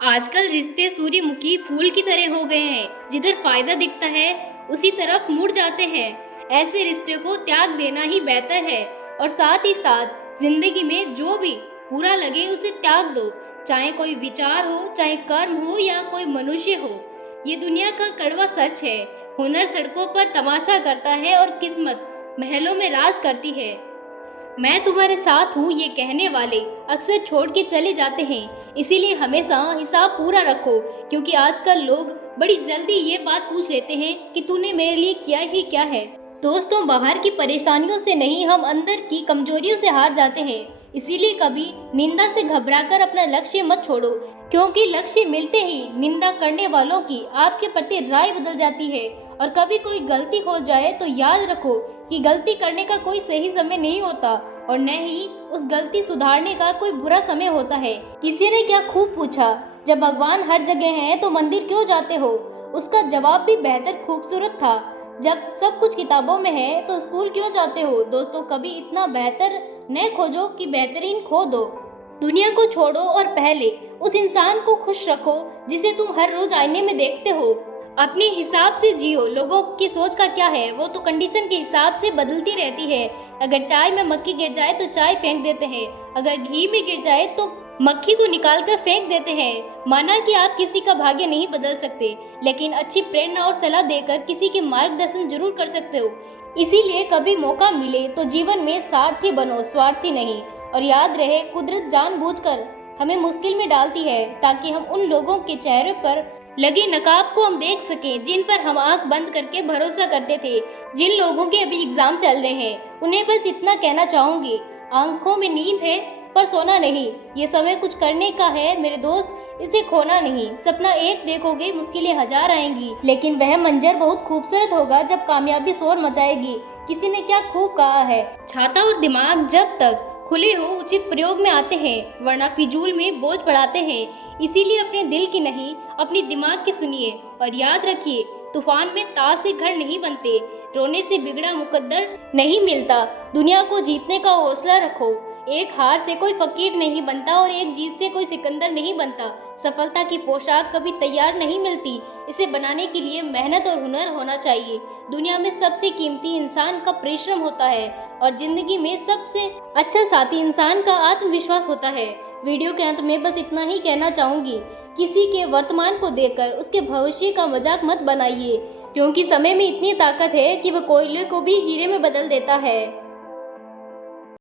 आजकल रिश्ते सूर्यमुखी फूल की तरह हो गए हैं, जिधर फायदा दिखता है उसी तरफ मुड़ जाते हैं। ऐसे रिश्ते को त्याग देना ही बेहतर है और साथ ही साथ जिंदगी में जो भी बुरा लगे उसे त्याग दो, चाहे कोई विचार हो, चाहे कर्म हो या कोई मनुष्य हो। ये दुनिया का कड़वा सच है। हुनर सड़कों पर तमाशा करता है और किस्मत महलों में राज करती है। मैं तुम्हारे साथ हूँ ये कहने वाले अक्सर छोड़ के चले जाते हैं, इसीलिए हमेशा हिसाब पूरा रखो, क्योंकि आजकल लोग बड़ी जल्दी ये बात पूछ लेते हैं कि तूने मेरे लिए किया ही क्या है। दोस्तों, बाहर की परेशानियों से नहीं, हम अंदर की कमजोरियों से हार जाते हैं। इसीलिए कभी निंदा से घबराकर अपना लक्ष्य मत छोड़ो, क्योंकि लक्ष्य मिलते ही निंदा करने वालों की आपके प्रति राय बदल जाती है। और कभी कोई गलती हो जाए तो याद रखो कि गलती करने का कोई सही समय नहीं होता और न ही उस गलती सुधारने का कोई बुरा समय होता है। किसी ने क्या खूब पूछा, जब भगवान हर जगह हैं तो मंदिर क्यों जाते हो? उसका जवाब भी बेहतर खूबसूरत था, जब सब कुछ किताबों में है तो स्कूल क्यों जाते हो? दोस्तों, कभी इतना बेहतर न खोजो कि बेहतरीन खो दो। दुनिया को छोड़ो और पहले उस इंसान को खुश रखो जिसे तुम हर रोज आईने में देखते हो। अपने हिसाब से जियो। लोगों की सोच का क्या है, वो तो कंडीशन के हिसाब से बदलती रहती है। अगर चाय में मक्खी गिर जाए तो चाय फेंक देते हैं, अगर घी में गिर जाए तो मक्खी को निकाल कर फेंक देते हैं। माना कि आप किसी का भाग्य नहीं बदल सकते, लेकिन अच्छी प्रेरणा और सलाह देकर किसी के मार्गदर्शन जरूर कर सकते हो। इसीलिए कभी मौका मिले तो जीवन में सारथी बनो, स्वार्थी नहीं। और याद रहे, कुदरत जानबूझकर हमें मुश्किल में डालती है ताकि हम उन लोगों के चेहरे पर लगे नकाब को हम देख सकें जिन पर हम आंख बंद करके भरोसा करते थे। जिन लोगों के अभी एग्जाम चल रहे हैं, उन्हें बस इतना कहना चाहूंगी, आंखों में नींद है पर सोना नहीं। ये समय कुछ करने का है मेरे दोस्त, इसे खोना नहीं। सपना एक देखोगे, मुश्किलें हजार आएंगी, लेकिन वह मंजर बहुत खूबसूरत होगा जब कामयाबी शोर मचाएगी। किसी ने क्या खूब कहा है, छाता और दिमाग जब तक खुले हो उचित प्रयोग में आते हैं, वरना फिजूल में बोझ बढ़ाते हैं। इसीलिए अपने दिल की नहीं, अपनी दिमाग की सुनिए और याद रखिए, तूफान में ताज से घर नहीं बनते, रोने से बिगड़ा मुकद्दर नहीं मिलता। दुनिया को जीतने का हौसला रखो। एक हार से कोई फकीर नहीं बनता और एक जीत से कोई सिकंदर नहीं बनता। सफलता की पोशाक कभी तैयार नहीं मिलती, इसे बनाने के लिए मेहनत और हुनर होना चाहिए। दुनिया में सबसे कीमती इंसान का परिश्रम होता है और जिंदगी में सबसे अच्छा साथी इंसान का आत्मविश्वास होता है। वीडियो के अंत में बस इतना ही कहना चाहूंगी, किसी के वर्तमान को देखकर उसके भविष्य का मजाक मत बनाइए, क्योंकि समय में इतनी ताकत है कि वह कोयले को भी हीरे में बदल देता है।